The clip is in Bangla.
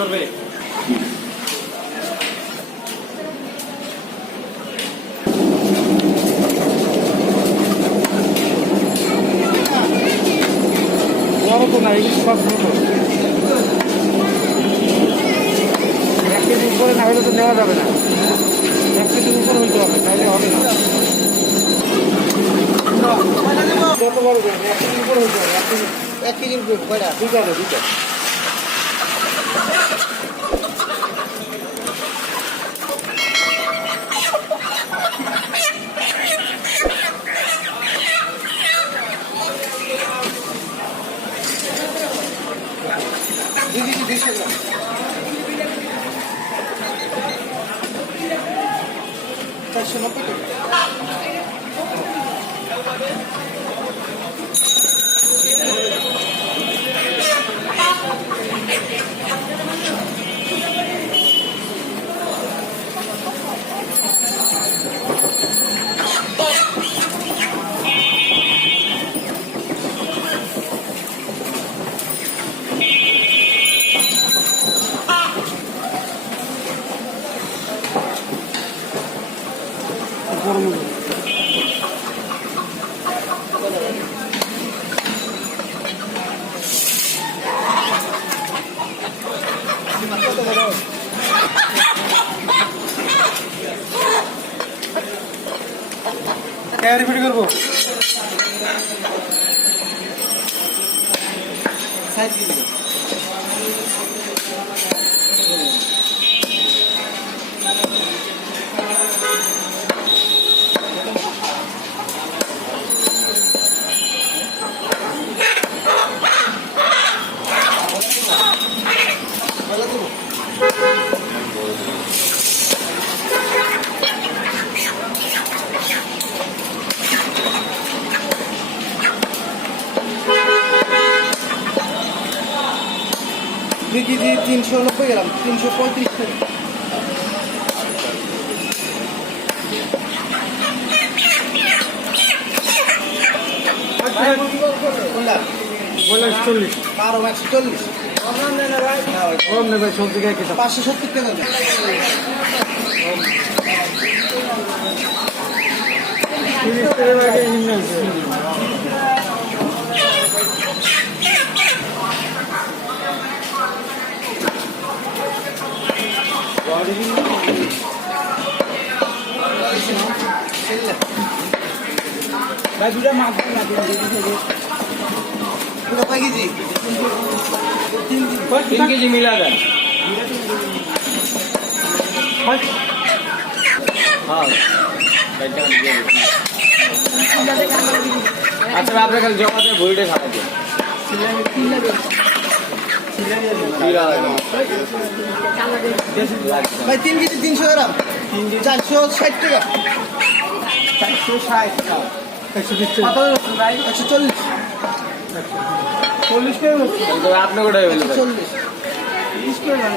করবে বড় তো না ইলিশ মাছ ছোট 1 কেজির উপরে না হলে তো নেওয়া যাবে না 1 কেজির উপরে হইতে হবে তাইলে হবে না কত বড় 1 কেজির উপরে হইতে হবে 1 কেজির উপরে কয়টা দুইটা রিপিট করবো সাইড দিয়ে কেজি 390 গ্রাম 335 টাকা $40 কম নেবে সবজি গায়ে 570 টাকা भाई दूसरा मार्क ना दे पूरा कई केजी 3 केजी मिला था হ্যাঁ আচ্ছা আপনার খালি জমা দিয়ে ভুড়িটা খাওয়া দিয়ে ভাই 3 কেজি 300 গ্রাম 460 টাকা 460 টাকা 140 40 টাকা আপনি কোথায় হইলো 40 30 টাকা